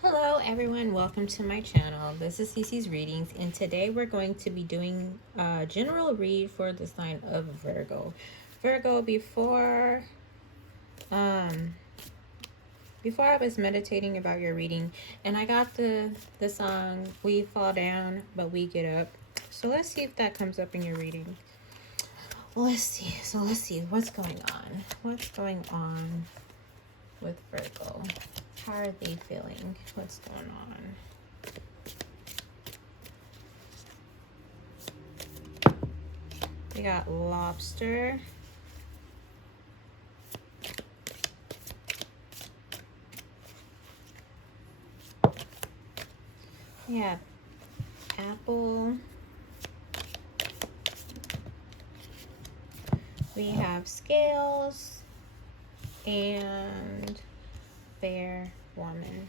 Hello everyone, welcome to my channel. This is Cece's Readings, and today we're going to be doing a general read for the sign of Virgo. Virgo, before I was meditating about your reading, and I got the song We Fall Down But We Get Up. So let's see if that comes up in your reading. Let's see what's going on. What's going on with Virgo? How are they feeling? What's going on? We got lobster. We have apple. We have scales and fair woman.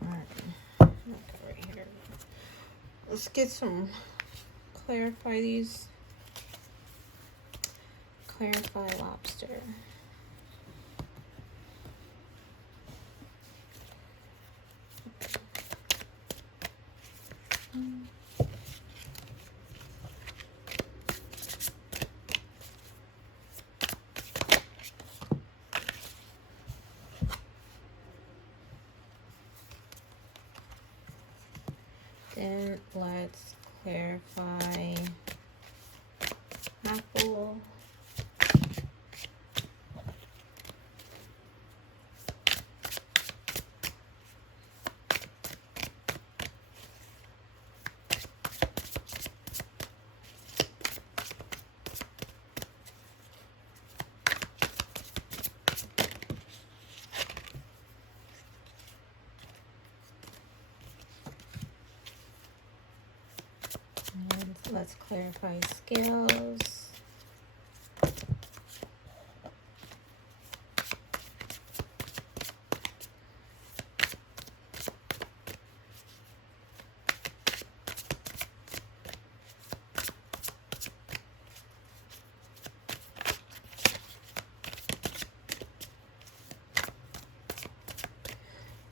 Alright, right here. Let's get clarify these. Clarify lobster. Then let's clarify apple. And let's clarify scales.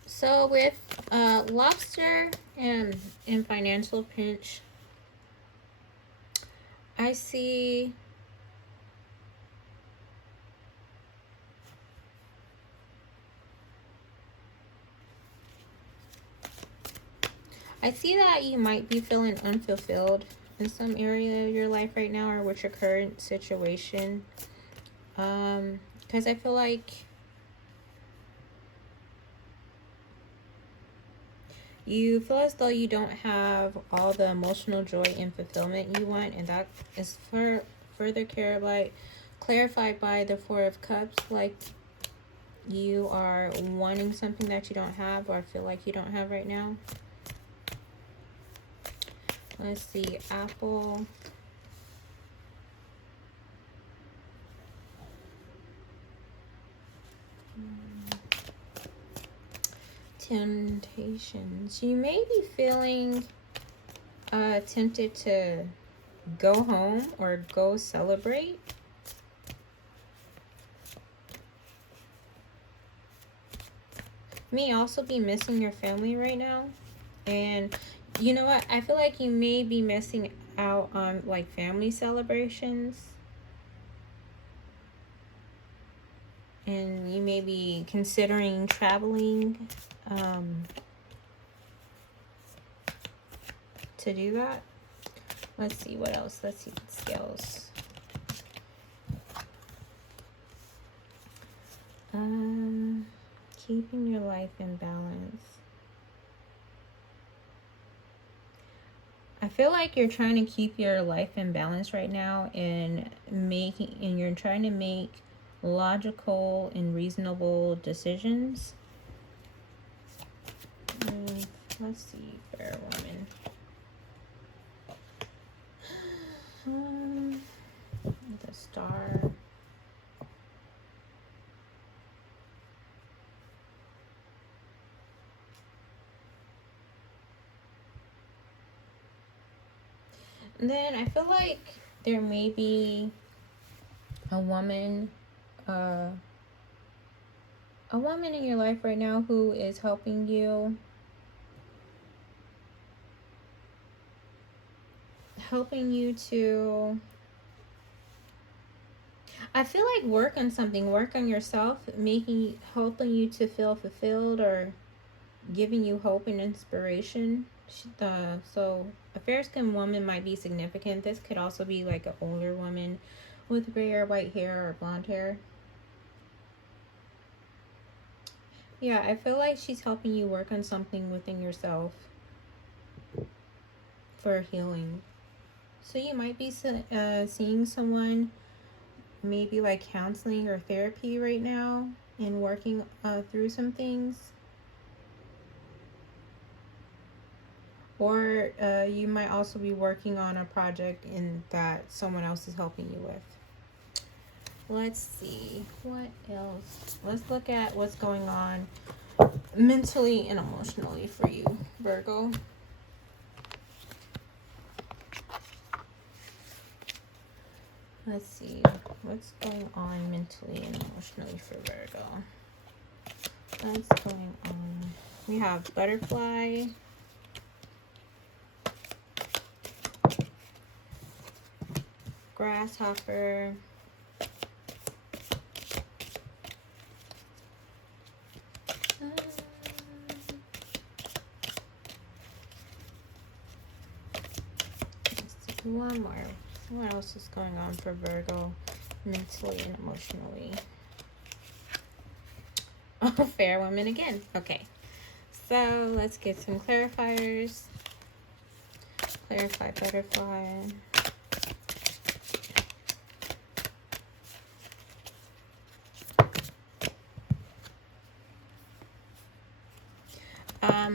So with lobster and in financial pinch, I see that you might be feeling unfulfilled in some area of your life right now, or with your current situation. Because I feel like you feel as though you don't have all the emotional joy and fulfillment you want, and that is further clarified by the Four of Cups. Like you are wanting something that you don't have, or feel like you don't have right now. Let's see, apple. Temptations. You may be feeling tempted to go home or go celebrate. You may also be missing your family right now. And you know what? I feel like you may be missing out on like family celebrations. And you may be considering traveling to do that. Let's see what else. Let's see scales. Keeping your life in balance. I feel like you're trying to keep your life in balance right now, and you're trying to make logical and reasonable decisions. Let's see, fair woman. The star. And then I feel like there may be a woman a woman in your life right now who is helping you to, I feel like, work on something, work on yourself, helping you to feel fulfilled, or giving you hope and inspiration. So a fair-skinned woman might be significant. This could also be like an older woman with gray or white hair or blonde hair. Yeah, I feel like she's helping you work on something within yourself for healing. So you might be seeing someone, maybe like counseling or therapy right now, and working through some things. Or you might also be working on a project that someone else is helping you with. Let's see, what else? Let's look at what's going on mentally and emotionally for you, Virgo. Let's see, what's going on mentally and emotionally for Virgo? What's going on? We have butterfly, grasshopper, one more. What else is going on for Virgo mentally and emotionally? Oh, fair woman again. Okay, so let's get some clarifiers. Clarify butterfly.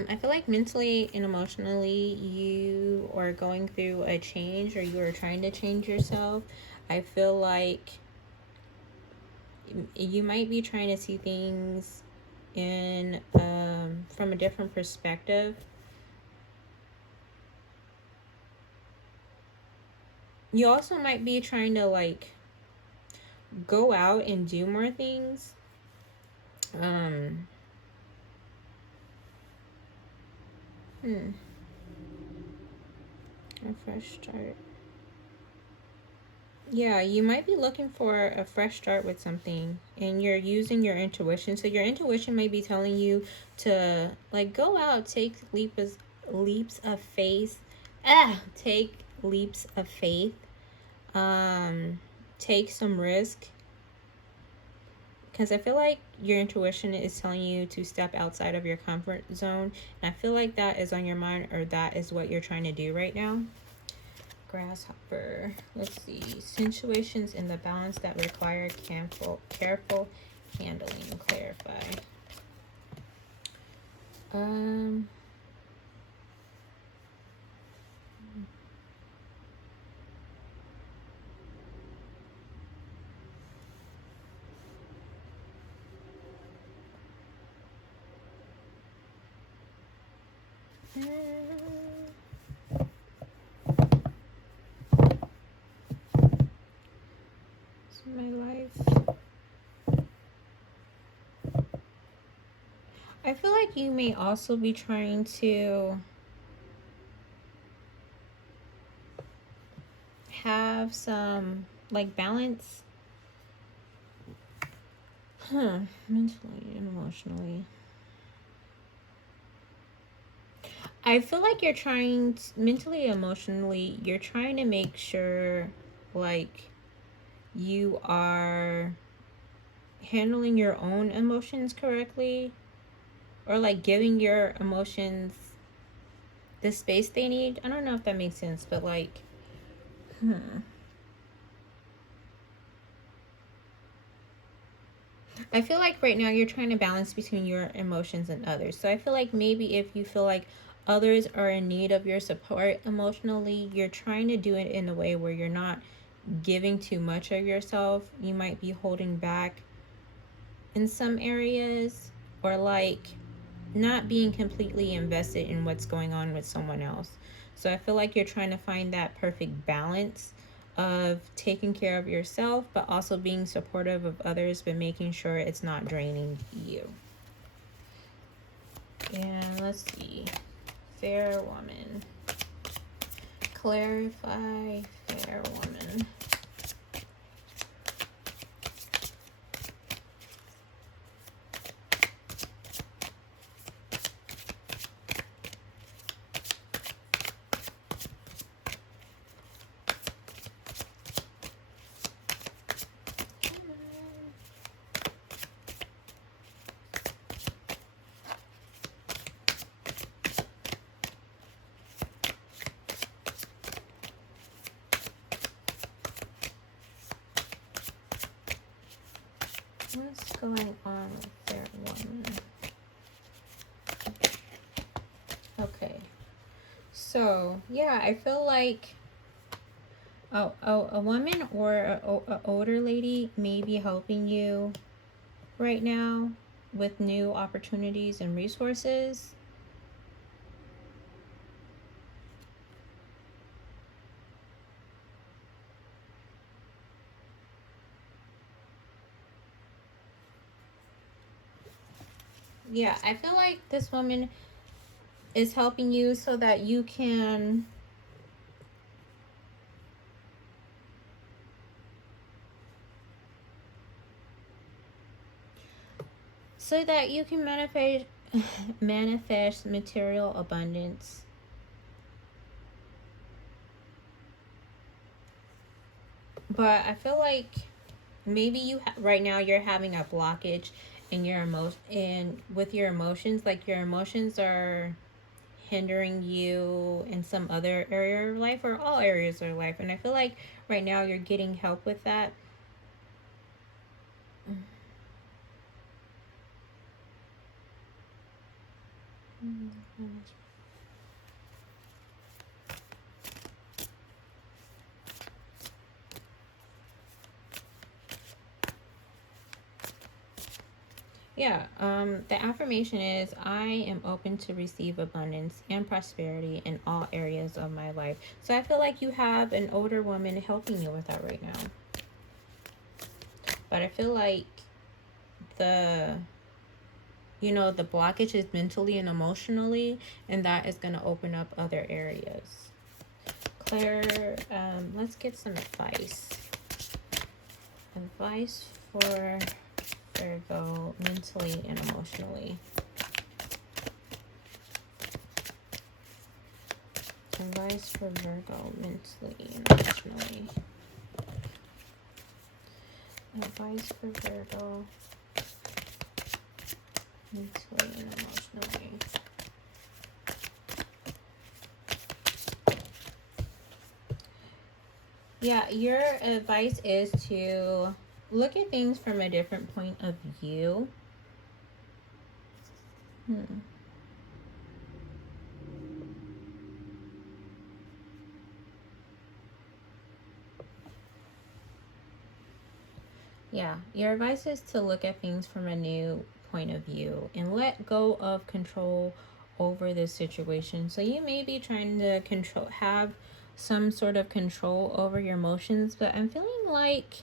I feel like mentally and emotionally you are going through a change, or you are trying to change yourself. I feel like you might be trying to see things in from a different perspective. You also might be trying to like go out and do more things. A fresh start. Yeah, you might be looking for a fresh start with something, and you're using your intuition. So your intuition may be telling you to like go out, take leaps of faith. Take leaps of faith. Take some risk. Because I feel like your intuition is telling you to step outside of your comfort zone. And I feel like that is on your mind, or that is what you're trying to do right now. Grasshopper. Let's see. Situations in the balance that require careful handling. Clarify. My life. I feel like you may also be trying to have some like balance. Mentally and emotionally. I feel like you're trying mentally, emotionally, you're trying to make sure like you are handling your own emotions correctly, or like giving your emotions the space they need. I don't know if that makes sense, but like I feel like right now you're trying to balance between your emotions and others. So I feel like maybe if you feel like others are in need of your support emotionally, you're trying to do it in a way where you're not giving too much of yourself. You might be holding back in some areas, or like not being completely invested in what's going on with someone else. So I feel like you're trying to find that perfect balance of taking care of yourself, but also being supportive of others, but making sure it's not draining you. And let's see. Fair woman. Clarify, fair woman. What's going on with fair woman? Okay. So, yeah, I feel like a woman or a older lady may be helping you right now with new opportunities and resources. Yeah, I feel like this woman is helping you so that you can manifest material abundance. But I feel like maybe right now you're having a blockage in your emotion, and with your emotions, like your emotions are hindering you in some other area of life or all areas of life. And I feel like right now you're getting help with that. Yeah, the affirmation is, I am open to receive abundance and prosperity in all areas of my life. So I feel like you have an older woman helping you with that right now. But I feel like the the blockage is mentally and emotionally, and that is going to open up other areas. Claire, let's get some advice. Advice for Virgo mentally and emotionally. Advice for Virgo mentally and emotionally. Advice for Virgo mentally and emotionally. Yeah, your advice is to look at things from a different point of view. Yeah, your advice is to look at things from a new point of view and let go of control over this situation. So you may be trying to have some sort of control over your emotions, but I'm feeling like,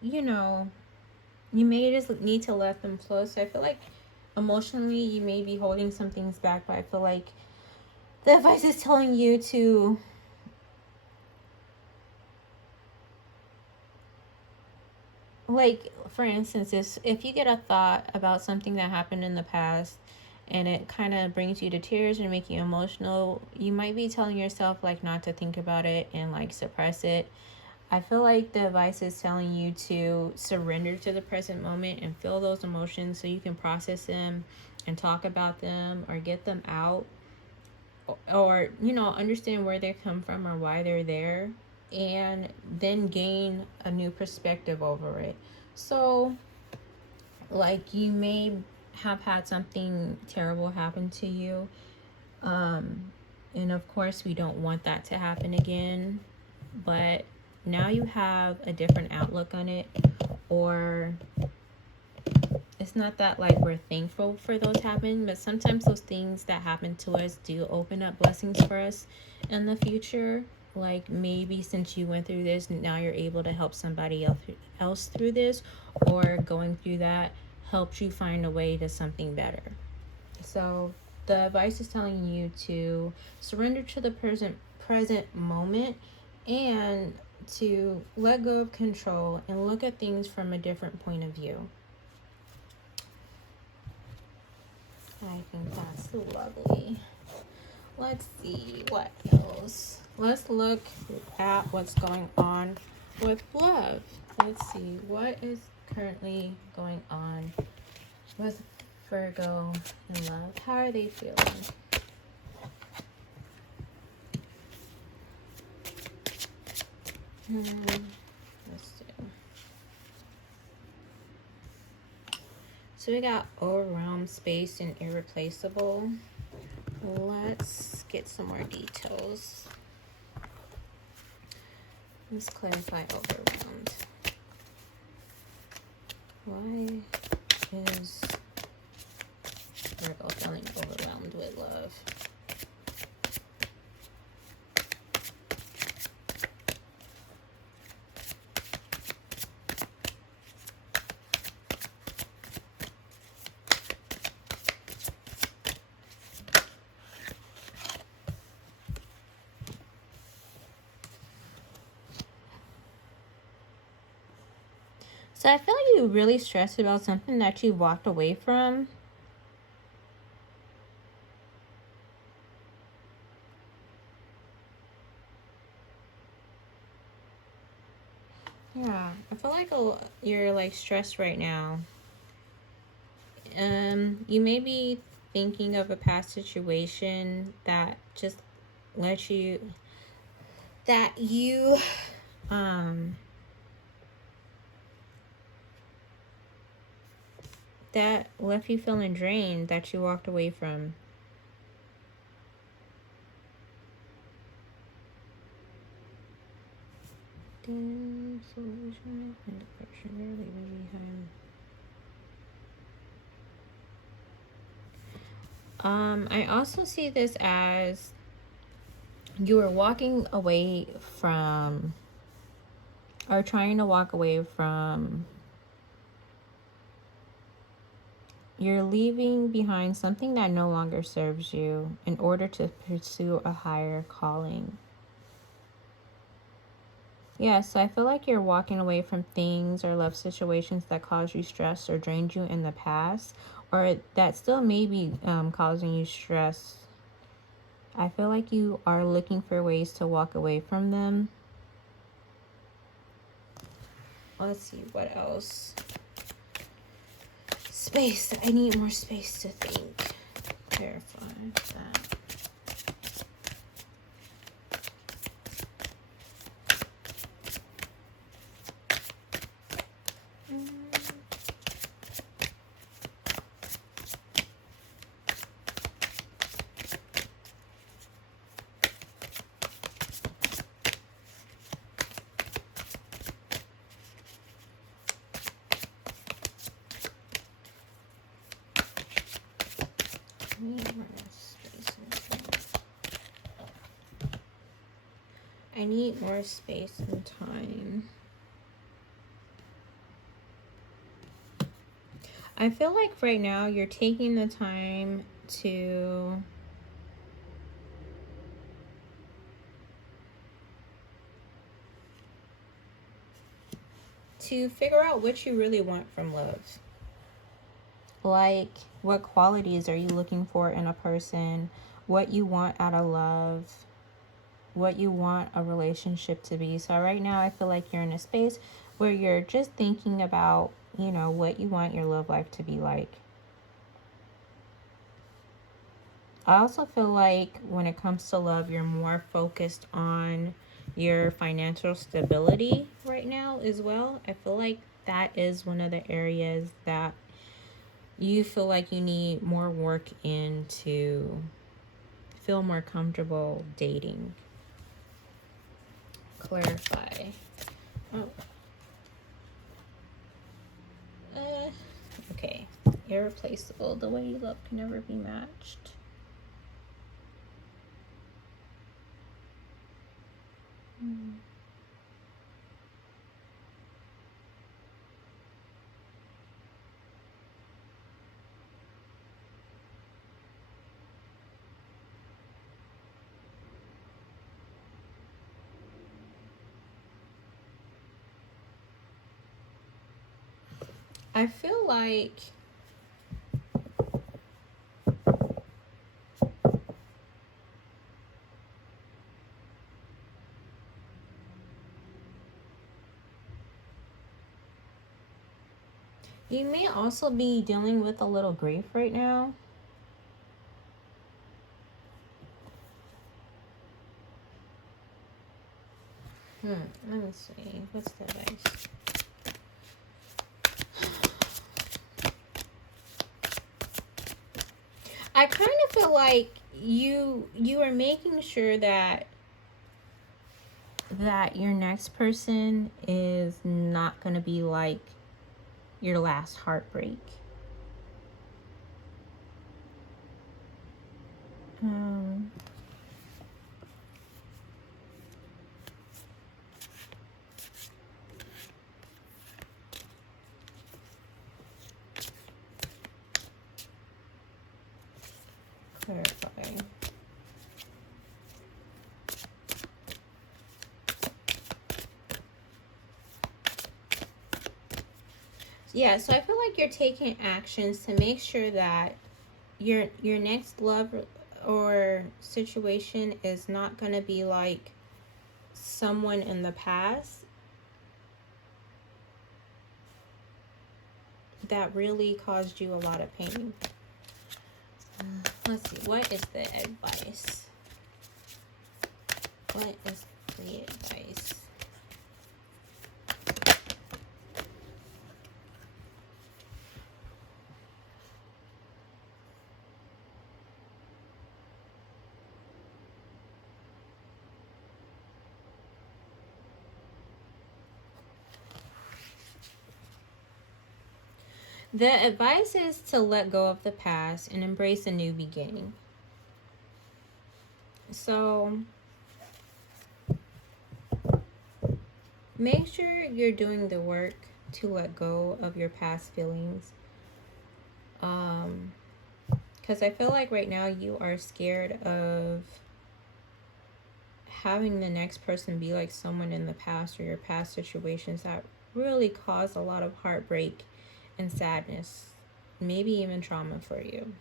you may just need to let them flow. So I feel like emotionally you may be holding some things back, but I feel like the advice is telling you to for instance, if you get a thought about something that happened in the past and it kind of brings you to tears and make you emotional, you might be telling yourself not to think about it and suppress it. I feel like the advice is telling you to surrender to the present moment and feel those emotions so you can process them and talk about them or get them out, or understand where they come from or why they're there, and then gain a new perspective over it. So you may have had something terrible happen to you, and of course we don't want that to happen again, but now you have a different outlook on it, or it's not that we're thankful for those happen, but sometimes those things that happen to us do open up blessings for us in the future, like maybe since you went through this, now you're able to help somebody else through this, or going through that helps you find a way to something better. So the advice is telling you to surrender to the present moment, and to let go of control and look at things from a different point of view. I think that's lovely. Let's see what else. Let's look at what's going on with love. Let's see what is currently going on with Virgo in love. How are they feeling? Let's see. So we got overwhelmed, space, and irreplaceable. Let's get some more details. Let's clarify overwhelmed. Why is Virgo feeling overwhelmed with love? So I feel like you're really stressed about something that you walked away from. Yeah, I feel like you're like stressed right now. You may be thinking of a past situation that just let you, that you, that left you feeling drained, that you walked away from. Solution and depression you're leaving behind. I also see this as you were walking away from, or trying to walk away from, you're leaving behind something that no longer serves you in order to pursue a higher calling. Yeah, so I feel like you're walking away from things or love situations that caused you stress or drained you in the past, or that still may be causing you stress. I feel like you are looking for ways to walk away from them. Let's see, what else? Space. I need more space to think. Clarify that. I need more space and time. I feel like right now you're taking the time to figure out what you really want from love. Like, what qualities are you looking for in a person? What you want out of love? What you want a relationship to be. So right now I feel like you're in a space where you're just thinking about, you know, what you want your love life to be like. I also feel like when it comes to love, you're more focused on your financial stability right now as well. I feel like that is one of the areas that you feel like you need more work in to feel more comfortable dating. Clarify. Oh. Okay. Irreplaceable. The way you love can never be matched. I feel like you may also be dealing with a little grief right now. Let me see. What's the advice? I kind of feel like you are making sure that your next person is not going to be like your last heartbreak. Clarify. Yeah, so I feel like you're taking actions to make sure that your next love or situation is not going to be like someone in the past that really caused you a lot of pain. Let's see, what is the advice? What is the advice? The advice is to let go of the past and embrace a new beginning. So make sure you're doing the work to let go of your past feelings. Because I feel like right now you are scared of having the next person be like someone in the past or your past situations that really caused a lot of heartbreak and sadness, maybe even trauma for you.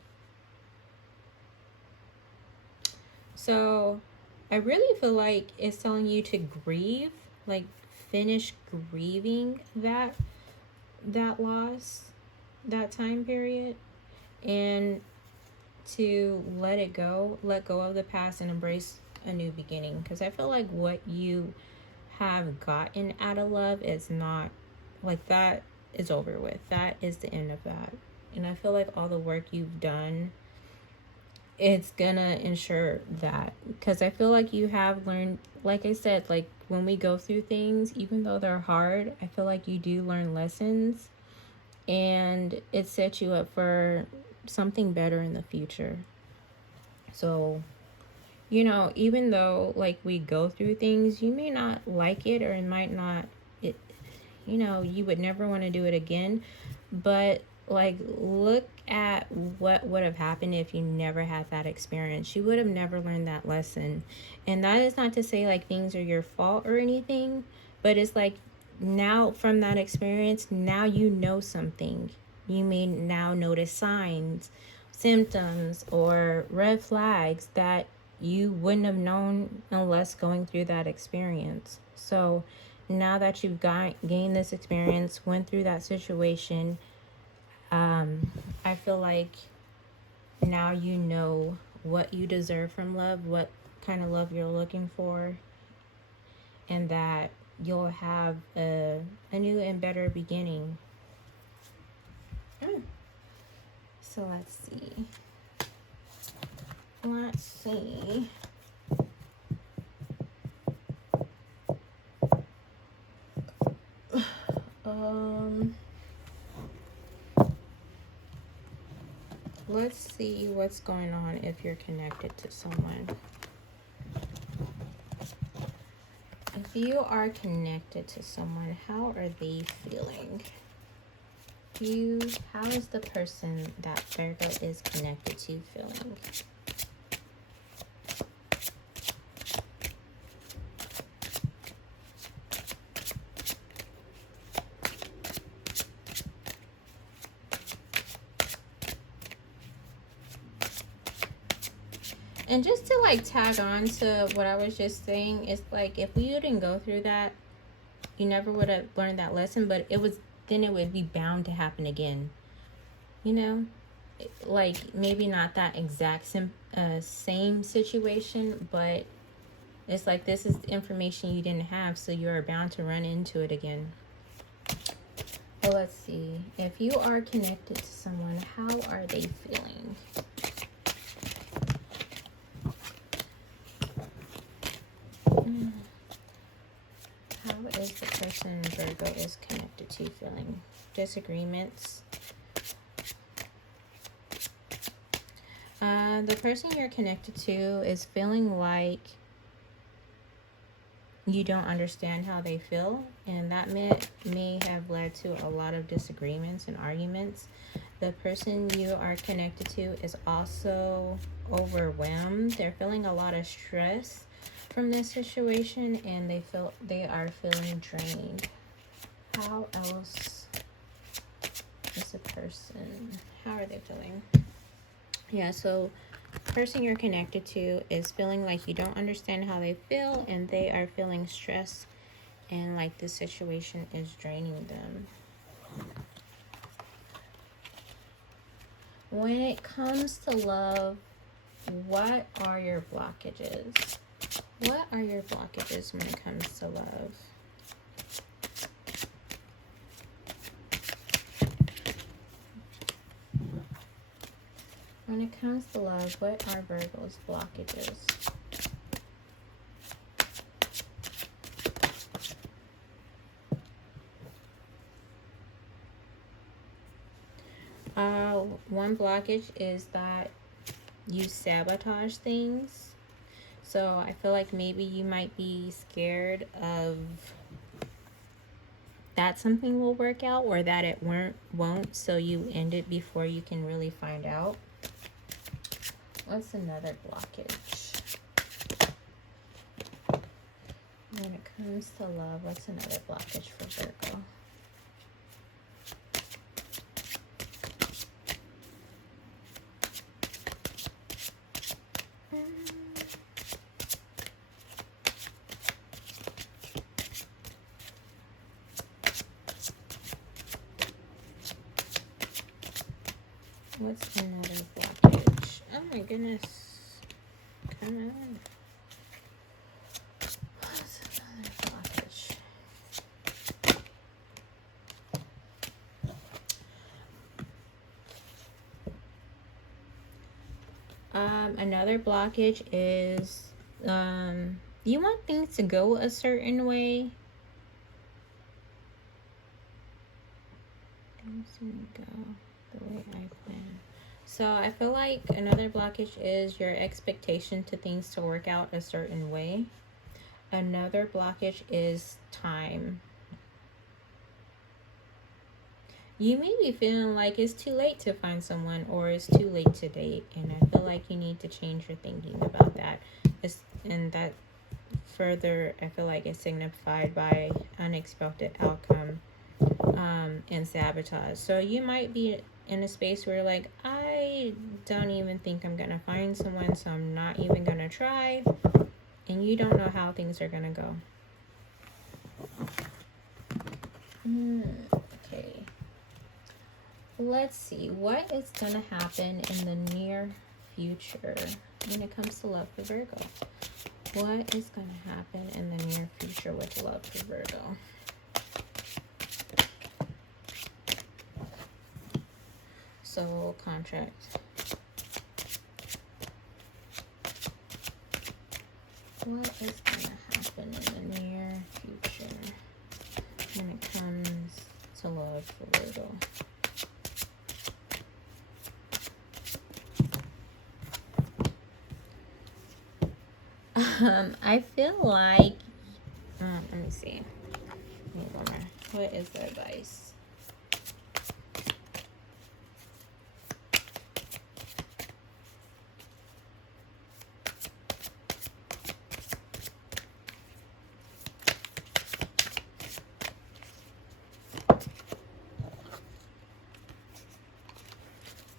So I really feel like it's telling you to grieve, like finish grieving that loss, that time period, and to let go of the past and embrace a new beginning. Because I feel like what you have gotten out of love is not like that, is over with. That is the end of that. And I feel like all the work you've done, it's gonna ensure that, because I feel like you have learned, like I said, like when we go through things, even though they're hard, I feel like you do learn lessons, and it sets you up for something better in the future. So, you know, even though like we go through things, you may not like it, or it might not, it, you know, you would never want to do it again, but like look at what would have happened if you never had that experience. You would have never learned that lesson. And that is not to say like things are your fault or anything, but it's like now from that experience, now you know something. You may now notice signs, symptoms, or red flags that you wouldn't have known unless going through that experience. So now that you've gained this experience, went through that situation, I feel like now you know what you deserve from love, what kind of love you're looking for, and that you'll have a new and better beginning. So let's see. Let's see what's going on if you're connected to someone. If you are connected to someone, how are they feeling? How is the person that Virgo is connected to feeling? And just to like tag on to what I was just saying, it's like if you didn't go through that, you never would have learned that lesson, but it was, then it would be bound to happen again. You know, like maybe not that exact same situation, but it's like this is information you didn't have, so you are bound to run into it again. Well, let's see. If you are connected to someone, how are they feeling? How is the person Virgo is connected to feeling? Disagreements. The person you're connected to is feeling like you don't understand how they feel, and that may have led to a lot of disagreements and arguments. The person you are connected to is also overwhelmed. They're feeling a lot of stress from this situation, and they are feeling drained. How else is a person? How are they feeling? Yeah, so the person you're connected to is feeling like you don't understand how they feel, and they are feeling stress, and like this situation is draining them. When it comes to love, what are your blockages? What are your blockages when it comes to love? When it comes to love, what are Virgo's blockages? One blockage is that you sabotage things. So I feel like maybe you might be scared of that something will work out, or that it won't, so you end it before you can really find out. What's another blockage? When it comes to love, what's another blockage for Virgo? What's another blockage? Oh my goodness. Come on. What's another blockage? Another blockage is you want things to go a certain way. Things go the way I plan. So I feel like another blockage is your expectation to things to work out a certain way. Another blockage is time. You may be feeling like it's too late to find someone, or it's too late to date, and I feel like you need to change your thinking about that. And that further, I feel like it's signified by unexpected outcome and sabotage. So you might be in a space where you're like, I don't even think I'm gonna find someone, so I'm not even gonna try, and you don't know how things are gonna go. Okay, let's see what is gonna happen in the near future when it comes to love for Virgo. What is gonna happen in the near future with love for Virgo? Soul contract. What is gonna happen in the near future when it comes to love for Virgo? I feel like let me see. What is the advice?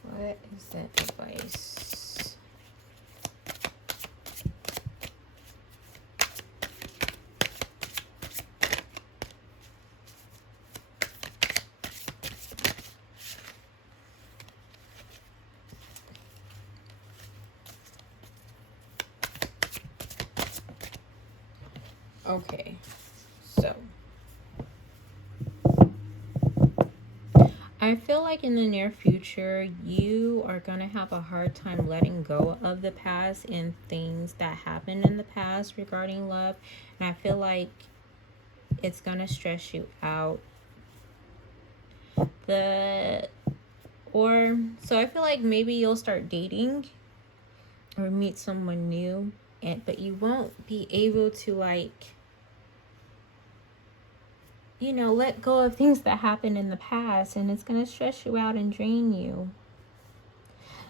What is the advice? Okay, so I feel like in the near future, you are going to have a hard time letting go of the past and things that happened in the past regarding love. And I feel like it's going to stress you out. So I feel like maybe you'll start dating or meet someone new, but you won't be able to, like, let go of things that happened in the past, and it's going to stress you out and drain you.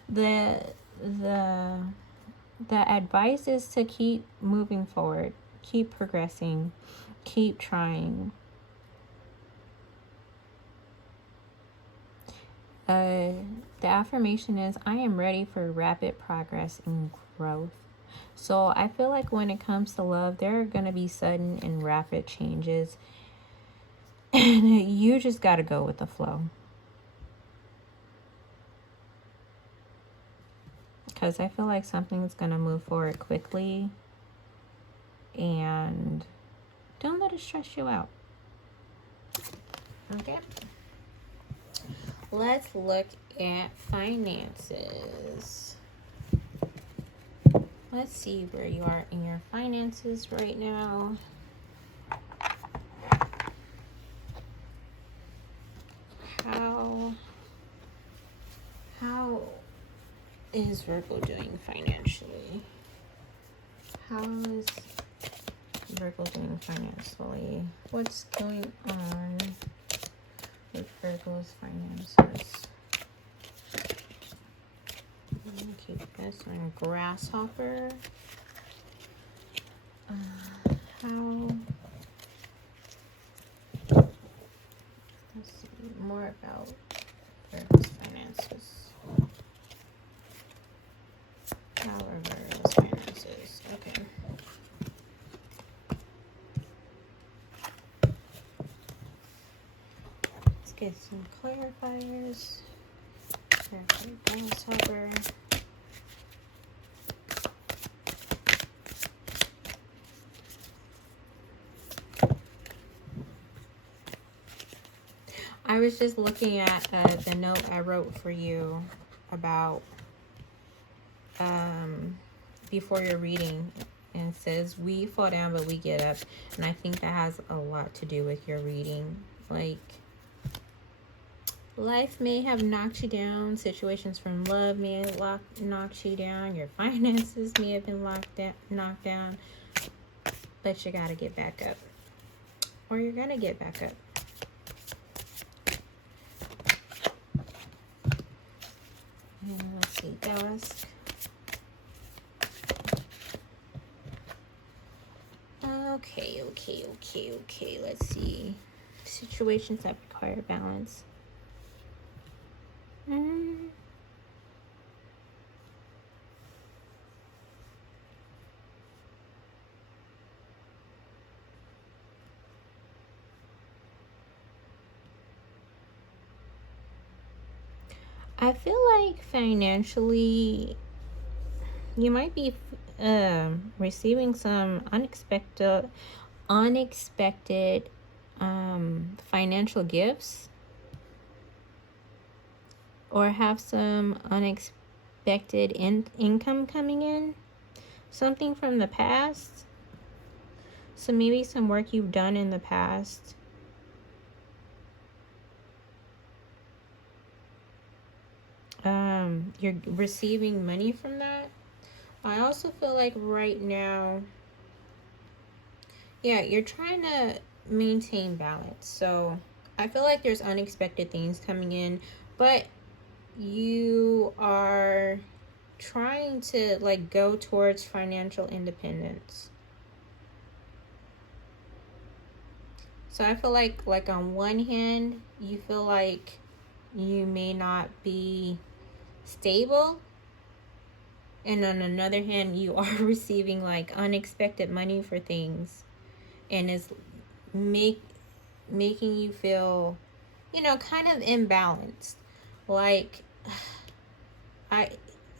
The the the advice is to keep moving forward, keep progressing, keep trying. The affirmation is, I am ready for rapid progress and growth. So I feel like when it comes to love, there are going to be sudden and rapid changes. And you just got to go with the flow. Because I feel like something's going to move forward quickly. And don't let it stress you out. Okay. Let's look at finances. Let's see where you are in your finances right now. How is Virgo doing financially? How is Virgo doing financially? What's going on with Virgo's finances? Keep this on Grasshopper. Let's see more about Virgo's finances. How are Virgo's finances? Okay. Let's get some clarifiers. Grasshopper. I was just looking at the note I wrote for you about before your reading, and it says we fall down but we get up, and I think that has a lot to do with your reading. Like, life may have knocked you down, situations from love may have knocked you down, your finances may have been knocked down, but you gotta get back up, or you're gonna get back up. And let's see, dusk. Okay. Let's see. Situations that require balance. I feel like financially, you might be receiving some unexpected financial gifts, or have some unexpected income coming in, something from the past. So maybe some work you've done in the past. You're receiving money from that. I also feel like right now, you're trying to maintain balance. So I feel like there's unexpected things coming in, but you are trying to, like, go towards financial independence. So I feel like on one hand, you feel like you may not be stable, and on another hand, you are receiving like unexpected money for things, and it's making you feel, kind of imbalanced. Like,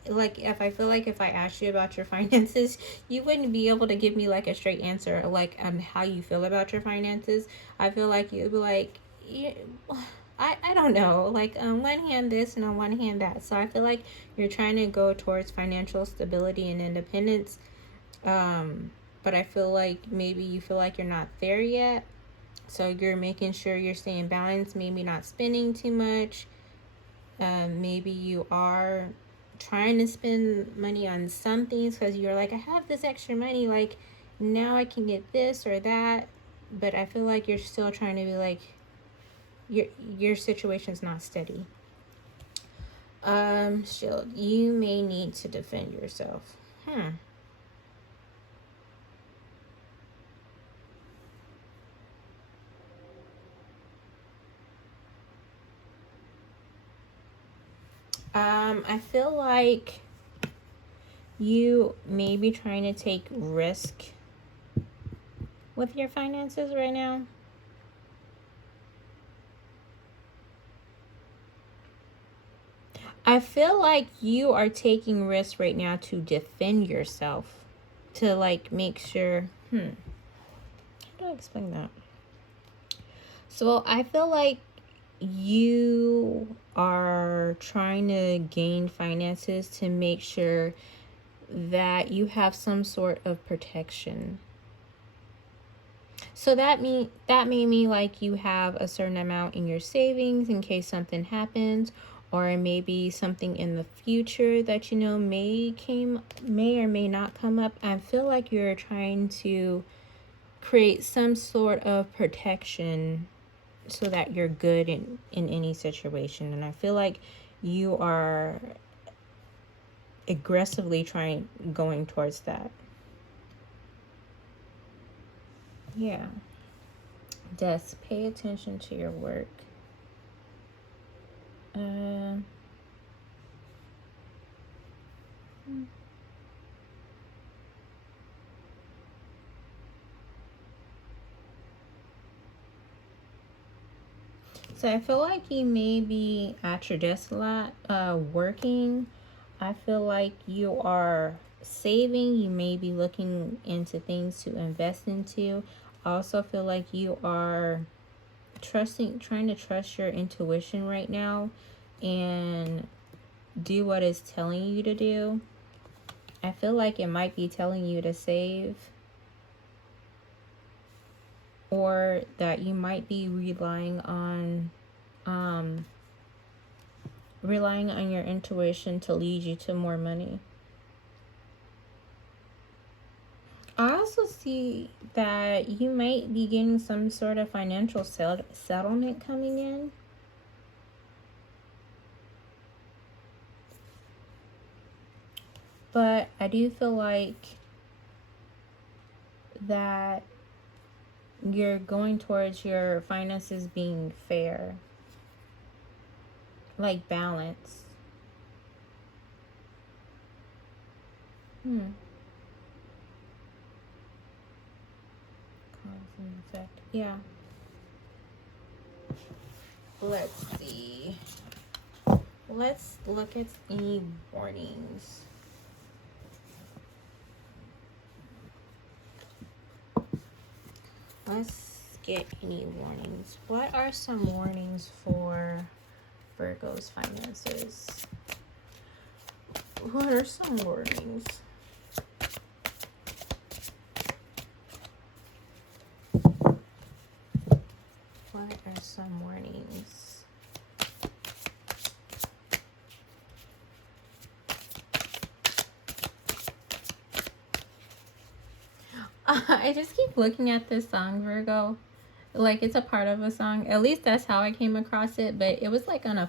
like, if I feel like if I asked you about your finances, you wouldn't be able to give me like a straight answer, like how you feel about your finances. I feel like you'd be like, yeah, I don't know, like on one hand this and on one hand that. So I feel like you're trying to go towards financial stability and independence. But I feel like maybe you feel like you're not there yet. So you're making sure you're staying balanced, maybe not spending too much. Maybe you are trying to spend money on some things because you're like, I have this extra money, like now I can get this or that. But I feel like you're still trying to be like, your situation's not steady. Shield, you may need to defend yourself. I feel like you may be trying to take risk with your finances right now. I feel like you are taking risks right now to defend yourself. To like make sure, how do I explain that? So I feel like you are trying to gain finances to make sure that you have some sort of protection. So that may mean like you have a certain amount in your savings in case something happens, or maybe something in the future that you know may or may not come up. I feel like you're trying to create some sort of protection so that you're good in any situation. And I feel like you are aggressively going towards that. Yeah. Just pay attention to your work. So I feel like you may be at your desk a lot, working. I feel like you are saving. You may be looking into things to invest into. I also feel like you are trying to trust your intuition right now and do what it's telling you to do. I feel like it might be telling you to save, or that you might be relying on your intuition to lead you to more money. I also see that you might be getting some sort of financial settlement coming in. But I do feel like that you're going towards your finances being fair, like balance. Cause and effect. Yeah. Let's see. Let's look at any warnings. Let's get any warnings. What are some warnings for Virgo's finances? What are some warnings? What are some warnings? I just keep looking at this song, Virgo. Like it's a part of a song. At least that's how I came across it. But it was like on a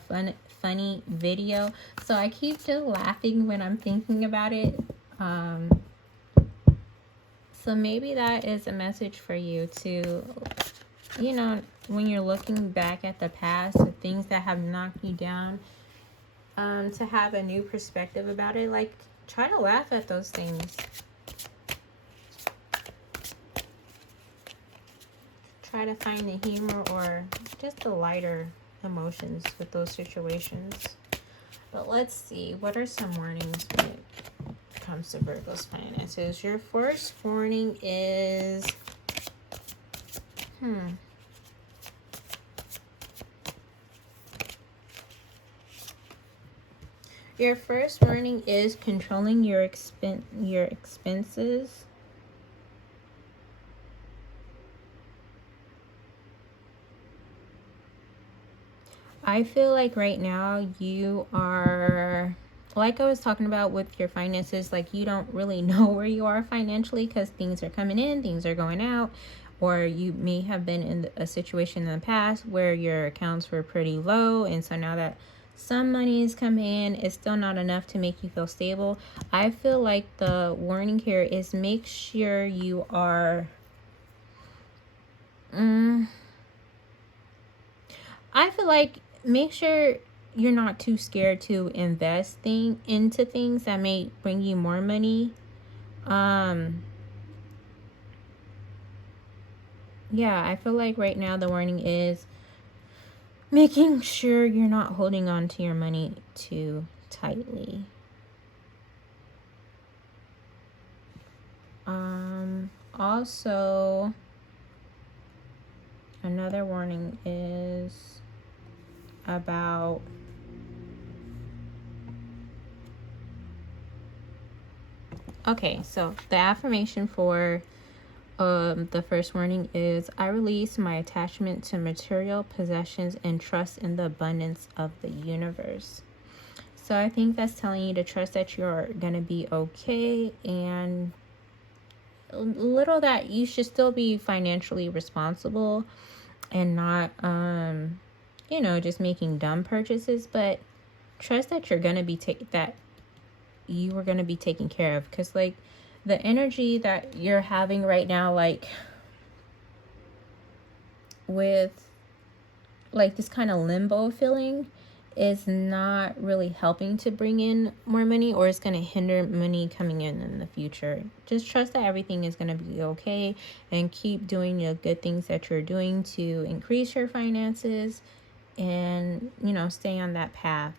funny video. So I keep just laughing when I'm thinking about it. So maybe that is a message for you to, you know, when you're looking back at the past, the things that have knocked you down, to have a new perspective about it. Like, try to laugh at those things. Try to find the humor or just the lighter emotions with those situations. But let's see, what are some warnings when it comes to Virgo's finances? Your first warning is, Your first warning is controlling your expenses. I feel like right now you are, like I was talking about with your finances, like you don't really know where you are financially because things are coming in, things are going out, or you may have been in a situation in the past where your accounts were pretty low, and so now that some money is coming in, it's still not enough to make you feel stable. I feel like the warning here is make sure you are I feel like make sure you're not too scared to invest into things that may bring you more money. Yeah, I feel like right now the warning is making sure you're not holding on to your money too tightly. Also, another warning is about so the affirmation for the first warning is, I release my attachment to material possessions and trust in the abundance of the universe. So I think that's telling you to trust that you're going to be okay, and a little that you should still be financially responsible and not, just making dumb purchases, but trust that you're going to be that you are going to be taken care of. Because like the energy that you're having right now, like with like this kind of limbo feeling, is not really helping to bring in more money, or it's going to hinder money coming in the future. Just trust that everything is going to be okay, and keep doing the good things that you're doing to increase your finances, and stay on that path.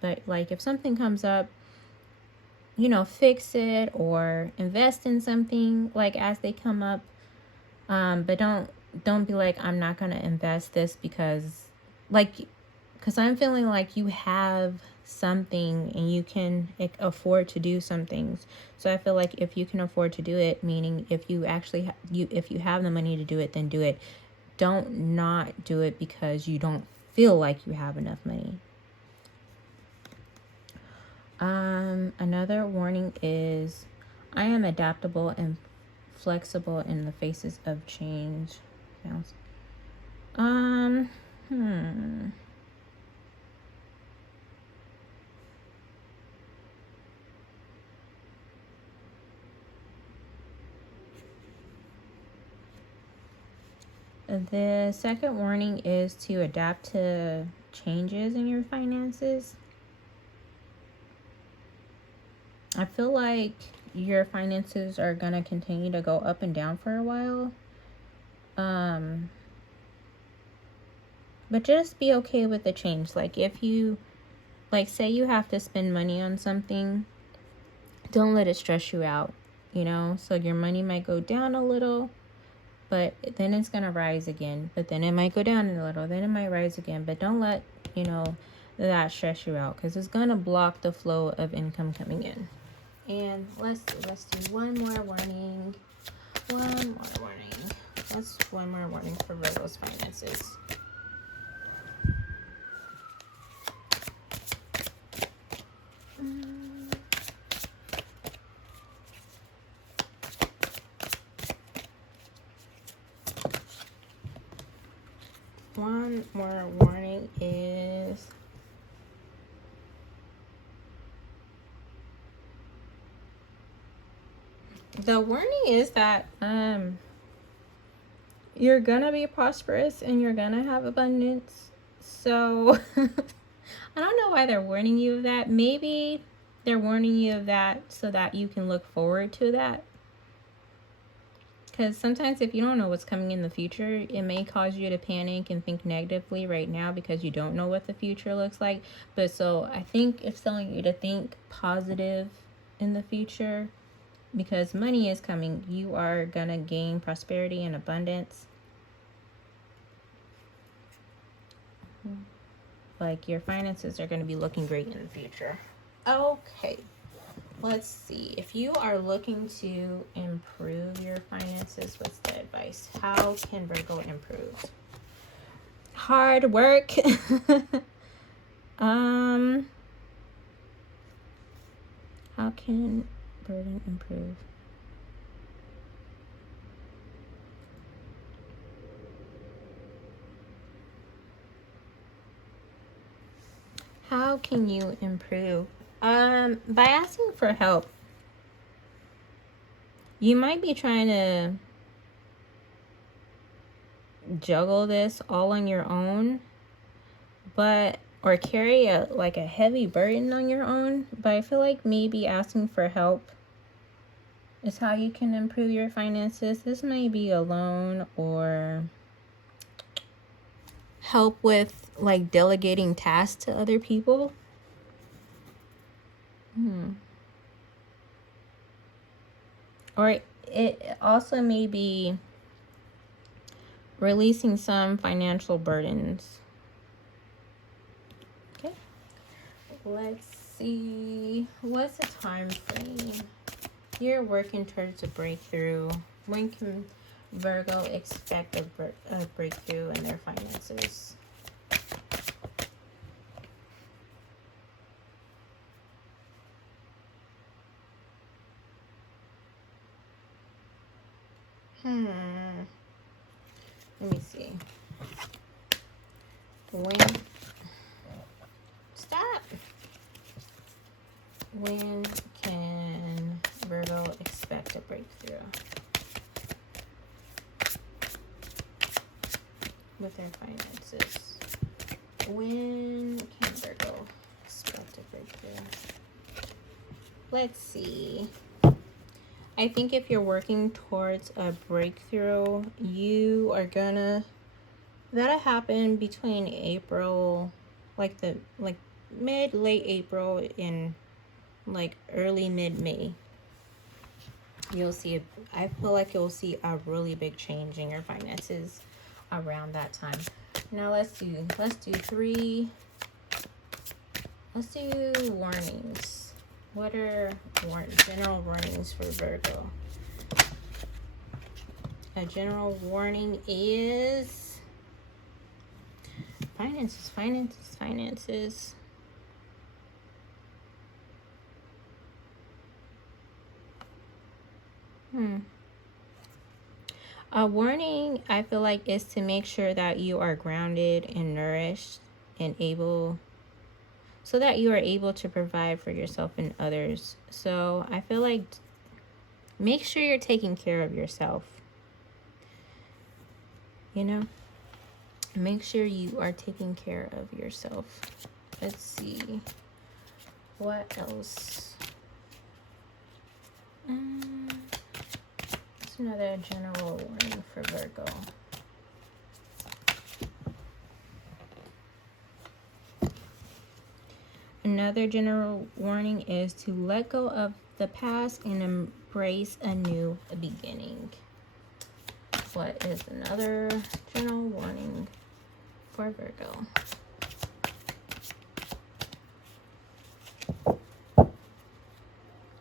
But like if something comes up, fix it or invest in something like as they come up. But don't be like, I'm not gonna invest this because I'm feeling like you have something and you can afford to do some things. So I feel like if you can afford to do it, meaning if you actually if you have the money to do it, then do it. Don't not do it because you don't feel like you have enough money. Another warning is, I am adaptable and flexible in the faces of change. The second warning is to adapt to changes in your finances. I feel like your finances are going to continue to go up and down for a while. But just be okay with the change. Like if you, say you have to spend money on something, don't let it stress you out, So your money might go down a little, but then it's going to rise again. But then it might go down a little, then it might rise again. But don't let, that stress you out, because it's going to block the flow of income coming in. And let's do one more warning. That's one more warning for Virgo's finances. One more warning is, the warning is that you're gonna be prosperous and you're gonna have abundance. So I don't know why they're warning you of that. Maybe they're warning you of that so that you can look forward to that. Because sometimes if you don't know what's coming in the future, it may cause you to panic and think negatively right now because you don't know what the future looks like. But so I think it's telling you to think positive in the future because money is coming. You are going to gain prosperity and abundance. Like your finances are going to be looking great in the future. Okay. Let's see. If you are looking to improve your finances, what's the advice? How can Virgo improve? Hard work. How can burden improve? How can you improve? By asking for help. You might be trying to juggle this all on your own, or carry a heavy burden on your own, but I feel like maybe asking for help is how you can improve your finances. This may be a loan or help with like delegating tasks to other people. Or it also may be releasing some financial burdens. Okay. Let's see. What's the time frame? You're working towards a breakthrough. When can Virgo expect a breakthrough in their finances? Let me see. When can Virgo expect a breakthrough with their finances? When can Virgo expect a breakthrough? Let's see. I think if you're working towards a breakthrough, you are that'll happen between April, late April and early mid-May. You'll see I feel like you'll see a really big change in your finances around that time. Now let's do warnings. What are general warnings for Virgo? A general warning is finances. A warning, I feel like, is to make sure that you are grounded and nourished and so that you are able to provide for yourself and others. So I feel like make sure you're taking care of yourself. Make sure you are taking care of yourself. Let's see. What else? That's another general warning for Virgo. Another general warning is to let go of the past and embrace a new beginning. What is another general warning for Virgo?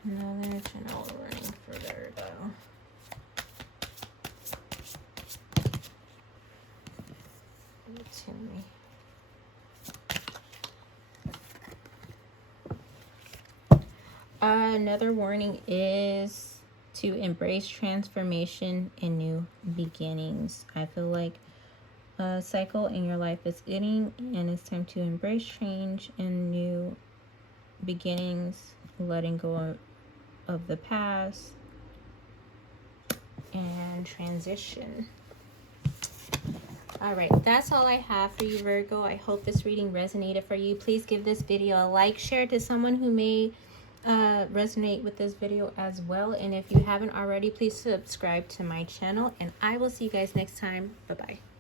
Another general warning for Virgo. Another warning is to embrace transformation and new beginnings. I feel like a cycle in your life is ending and it's time to embrace change and new beginnings, letting go of the past and transition. All right, that's all I have for you, Virgo. I hope this reading resonated for you. Please give this video a like, share it to someone who may resonate with this video as well. And if you haven't already, please subscribe to my channel, and I will see you guys next time. Bye bye.